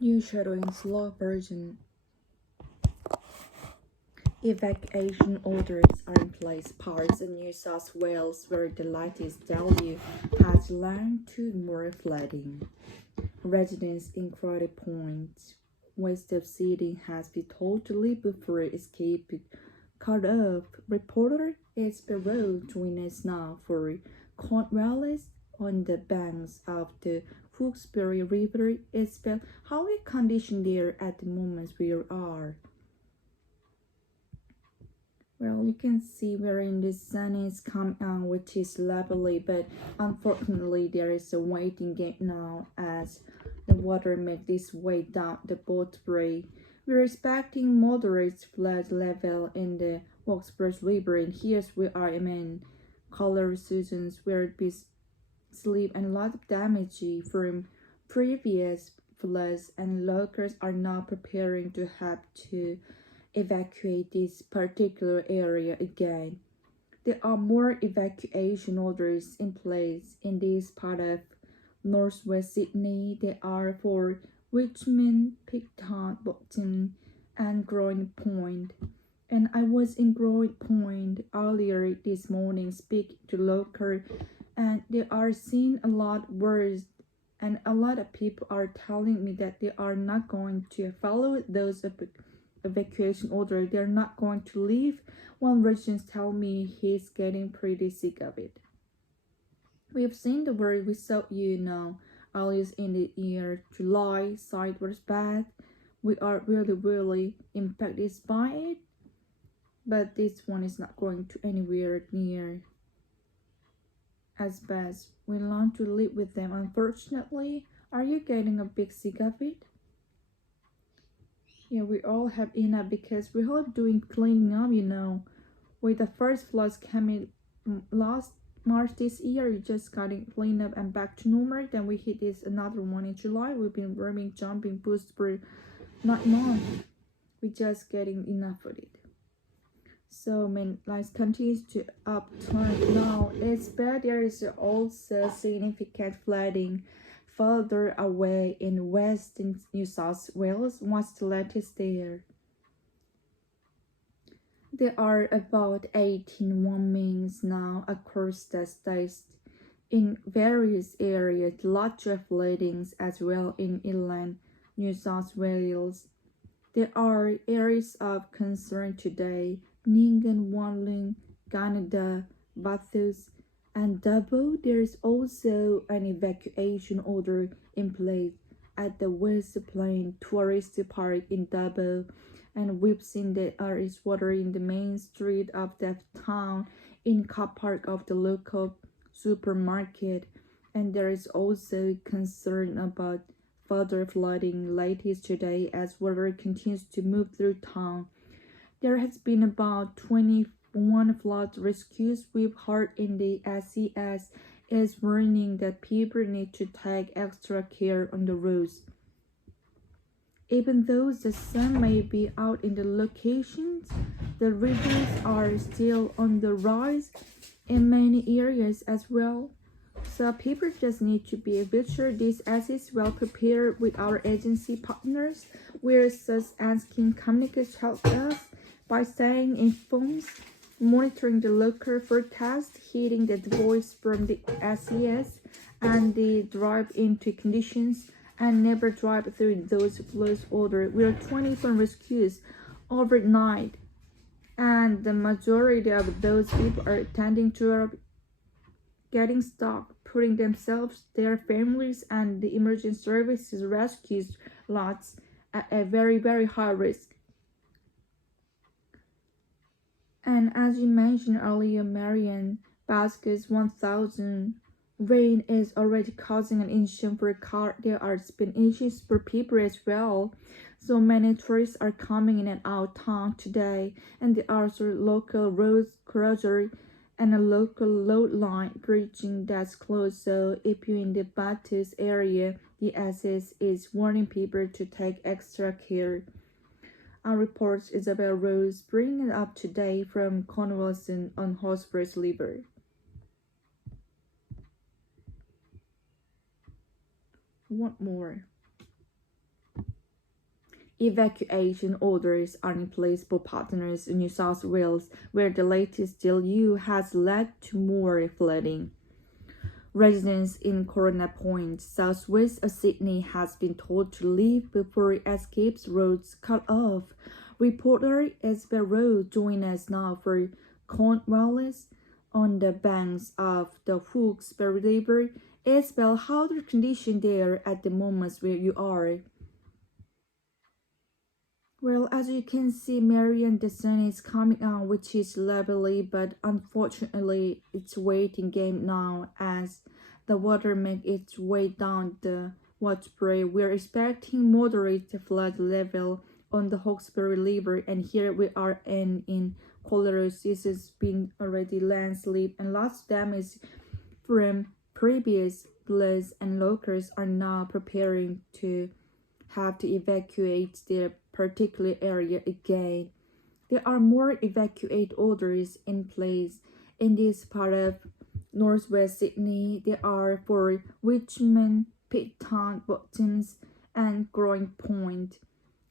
Shadowing slow version. Evacuation orders are in place. Parts of New South Wales where the latest deluge has led to more flooding. Residents in Crowley Point, west of Sydney, has been told to leave before escape cut off. Reporter is bureau joining us now for Cornwallis on the banks of the Hawkesbury River. It's about how we condition there at the moment we are. Well, you can see wherein the sun is coming out, which is lovely, but unfortunately there is a waiting gate now as the water makes its way down the boatway. We're expecting moderate flood level in the Hawkesbury River, and here's we are in color seasons where we sleep and a lot of damage from previous floods, and locals are now preparing to have to evacuate this particular area again. There are more evacuation orders in place in this part of northwest Sydney. They are for Richmond, Picton, Bottom, and Groin Point. And I was in Groin Point earlier this morning speaking to local, and they are seeing a lot worse. And a lot of people are telling me that they are not going to follow those evacuation order. They're not going to leave. One resident tell me he's getting pretty sick of it. We've seen the word we saw earlier in the year. July side was bad. We are really impacted by it, but this one is not going to anywhere near as bad. We learn to live with them. Unfortunately, are you getting a big sick of it? Yeah, we all have enough because we're all doing cleaning up, With the first floods coming last March this year, we just got it cleaned up and back to normal. Then we hit this another one in July. We've been roaming, jumping, boost for 9 months. We're just getting enough of it. So, life continues to upturn now. It's bad. There is also significant flooding further away in western New South Wales. What's the latest there? There are about 18 warnings now across the state in various areas, lots of floodings as well in inland New South Wales. There are areas of concern today: Ningan, Wanling, Canada, Bathurst, and Dubbo. There is also an evacuation order in place at the West Plain Tourist Park in Dubbo, and we've seen that there is water in the main street of the town, in car park of the local supermarket, and there is also concern about further flooding latest today as water continues to move through town. There has been about 21 flood rescues. We've heard in the SES is warning that people need to take extra care on the roads. Even though the sun may be out in the locations, the rivers are still on the rise in many areas as well. So people just need to be sure this is well prepared with our agency partners. We're just asking communicators help us by staying informed, monitoring the local forecast, heeding the voice from the SES, and the drive into conditions, and never drive through those close order. We are 24 rescues overnight, and the majority of those people are attending to getting stuck, putting themselves, their families, and the emergency services rescues lots at a very high risk. And as you mentioned earlier, Marian, Basquez 1000 rain is already causing an issue for a car. There are been issues for people as well. So many tourists are coming in and out town today, and there are also local roads closure and a local load line bridging that's closed. So if you're in the Bathurst area, the SS is warning people to take extra care. Our reports Isabel Rose bringing it up today from Cornwallis on Hawkesbury River. What more? Evacuation orders are in place for partners in New South Wales, where the latest deluge has led to more flooding. Residents in Corona Point, southwest of Sydney, has been told to leave before escape roads cut off. Reporter Isabel Rowe joins us now for Cornwallis on the banks of the Hawkesbury River. Isabel, how are the conditions there at the moment where you are? Well, as you can see, Marian, the sun is coming out, which is lovely, but unfortunately, it's waiting game now as the water makes its way down the Waterbury. We're expecting moderate flood level on the Hawkesbury River, and here we are in Colorado. This has been already landslide, and lots of damage from previous floods, and locals are now preparing to have to evacuate their particular area again. There are more evacuate orders in place in this part of northwest Sydney. There are for Richmond, Pittown, Bottoms, and Growing Point.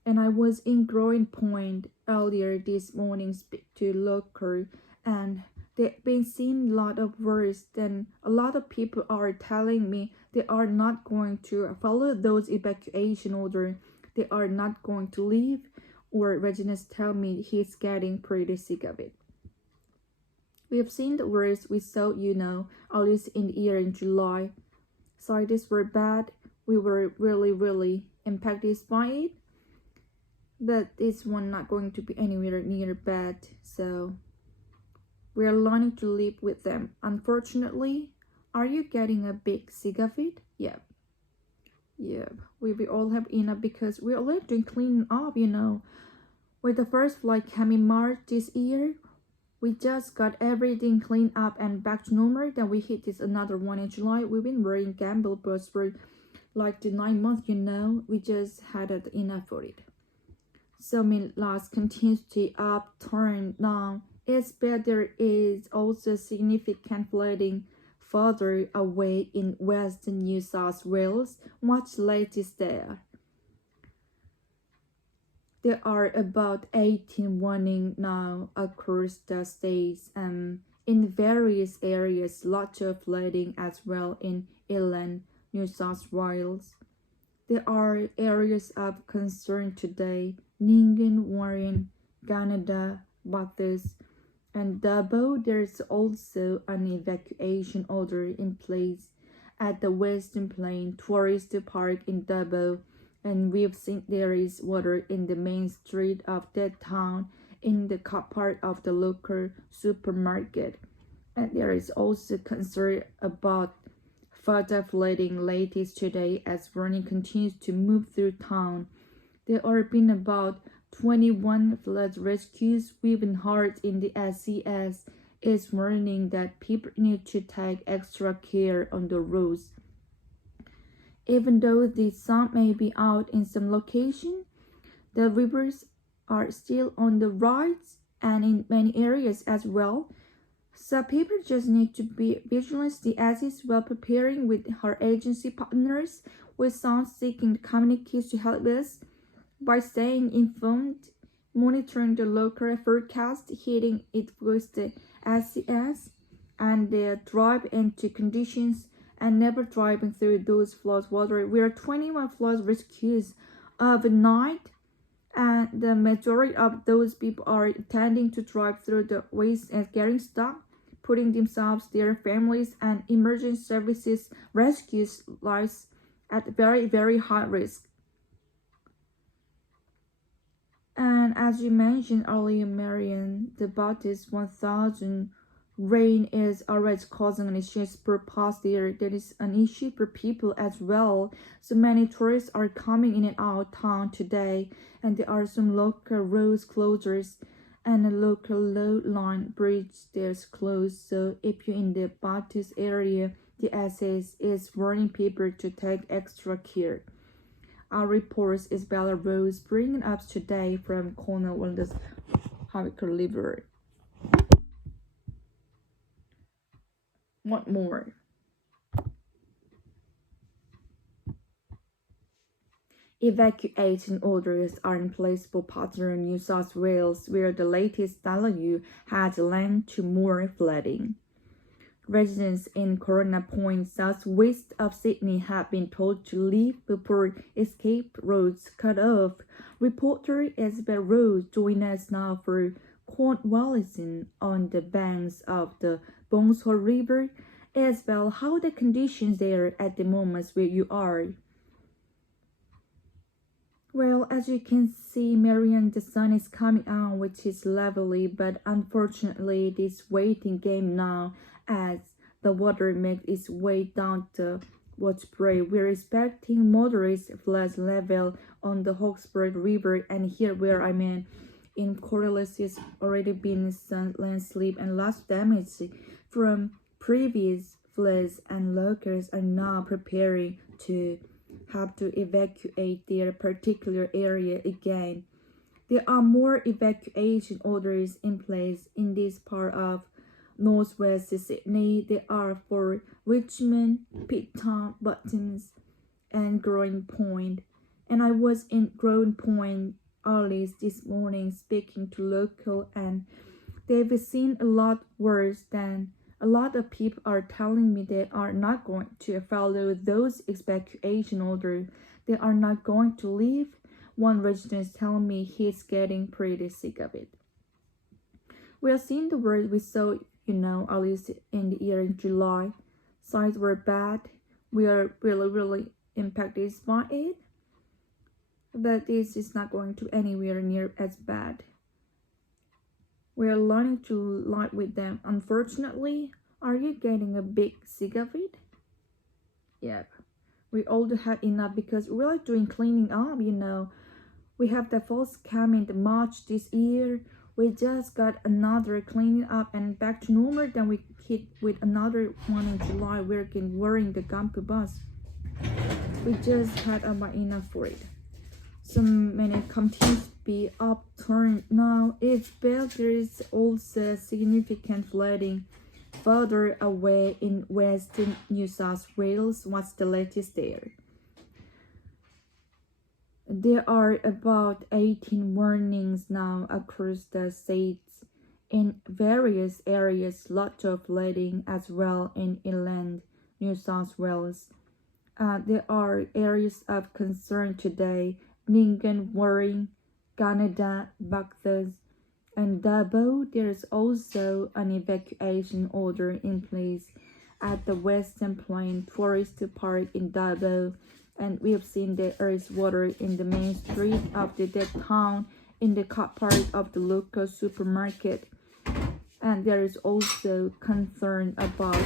And I was in Growing Point earlier this morning, speak to local, and they've been seeing a lot of worse. Then a lot of people are telling me they are not going to follow those evacuation orders. They are not going to leave, or residents tell me he's getting pretty sick of it. We have seen the worst we saw, at least in the year in July. Sorry, this were bad. We were really impacted by it. But this one not going to be anywhere near bad. So we are learning to live with them. Unfortunately, are you getting a big sick of it? Yep. We all have enough because we're already doing cleaning up, With the first flight coming March this year, we just got everything cleaned up and back to normal. Then we hit this another one in July. We've been wearing gamble boots for like the 9 months, We just had enough for it. So loss continues to upturn now. It's better is also significant flooding further away in western New South Wales. What's latest there? There are about 18 warnings now across the states, in various areas, lots of flooding as well in inland New South Wales. There are areas of concern today: Nyngan, Warren, Canada, Bathurst, and Dubbo. There's also an evacuation order in place at the Western Plain Tourist Park in Dubbo, and we've seen there is water in the main street of that town in the car park of the local supermarket. And there is also concern about further flooding latest today as warning continues to move through town. There have been about 21 flood rescues. We've been hard in the SCS is warning that people need to take extra care on the roads. Even though the sun may be out in some locations, the rivers are still on the rise and in many areas as well. So people just need to be vigilant. The as is well preparing with her agency partners with some seeking communities to help us by staying informed, monitoring the local forecast, hitting it with the SCS, and drive into conditions and never driving through those flood water. We are 21 flood rescues overnight, and the majority of those people are intending to drive through the waste and getting stuck, putting themselves, their families, and emergency services rescues lives at very high risk. And as you mentioned earlier, Marian, the Baptist 1000 rain is already causing an issue per past there. There is an issue for people as well. So many tourists are coming in and out town today, and there are some local roads closures and a local low line bridge there's closed. So if you're in the Baptist area, the SS is warning people to take extra care. Our reports is Bella Rose bringing us today from Cornwallis Hurricane River. What more? Evacuation orders are in place for part of New South Wales, where the latest deluge has led to more flooding. Residents in Corona Point, southwest of Sydney, have been told to leave before escape routes cut off. Reporter Isabel Rose joins us now for Cornwallis on the banks of the Bongsall River. Isabel, how are the conditions there at the moment where you are? Well, as you can see, Marianne, the sun is coming out, which is lovely, but unfortunately, this waiting game now as the water makes its way down the Watchbury. We're expecting moderate flood level on the Hawkesbury River, and here where I'm in Cornwallis has already been some landslip and lots damage from previous floods, and locals are now preparing to have to evacuate their particular area again. There are more evacuation orders in place in this part of northwest Sydney. They are for Richmond, Pittown, Bottoms, and Growing Point. And I was in Growing Point early this morning speaking to local, and they've seen a lot worse than a lot of people are telling me they are not going to follow those evacuation orders. They are not going to leave. One resident is telling me he's getting pretty sick of it. We are seeing the worst we saw, earlier in the year in July. Signs were bad. We are really impacted by it. But this is not going to anywhere near as bad. We are learning to live with them. Unfortunately, are you getting a big sick of it? Yep. We all had enough because we are doing cleaning up, We have the first coming in March this year. We just got another cleaning up and back to normal. Then we hit with another one in July. We're wearing the Gumpo bus. We just had about enough for it. So many continues to be upturned now. It's bad. There is also significant flooding further away in western New South Wales. What's the latest there? There are about 18 warnings now across the states in various areas. Lots of flooding as well in inland New South Wales. There are areas of concern today. Ningan, Warring, Canada, Bathurst, and Dubbo. There is also an evacuation order in place at the Western Plain Forest Park in Dubbo, and we have seen there is water in the main street of the town, in the car park of the local supermarket, and there is also concern about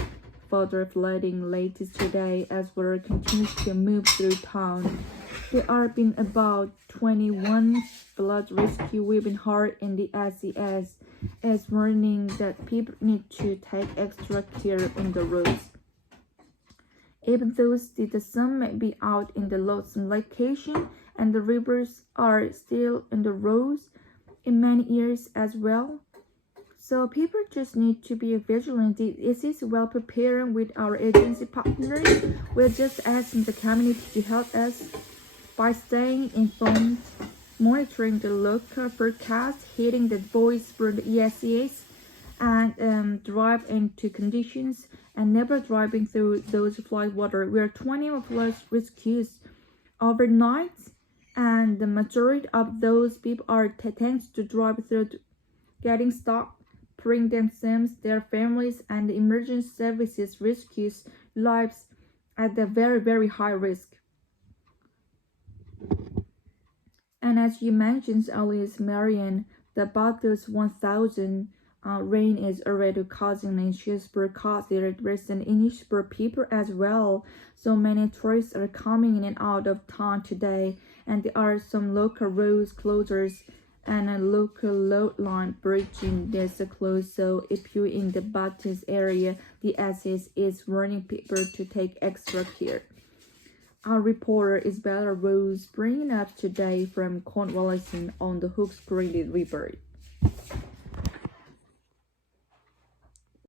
further flooding later today as water continues to move through town. There have been about 21 flood rescue we've hard in the SES as warning that people need to take extra care on the roads. Even though the sun may be out in the lots location and the rivers are still in the roads in many areas as well. So people just need to be vigilant. This is well prepared with our agency partners. We're just asking the community to help us by staying informed, monitoring the local forecast, hitting the voice from the ESCS, and drive into conditions and never driving through those flood water. We are 20 of flood rescues overnight, and the majority of those people are tends to drive through getting stuck, putting themselves, their families, and the emergency services rescues lives at a very high risk. And as you mentioned earlier, Marianne, the Bathurst 1000 rain is already causing issues for resident issues for people as well. So many tourists are coming in and out of town today, and there are some local roads closures and a local load line bridging that's closed. So if you're in the Bathurst area, the SS is warning people to take extra care. Our reporter Isabella Rose bringing up today from Cornwallis on the Hawkesbury River.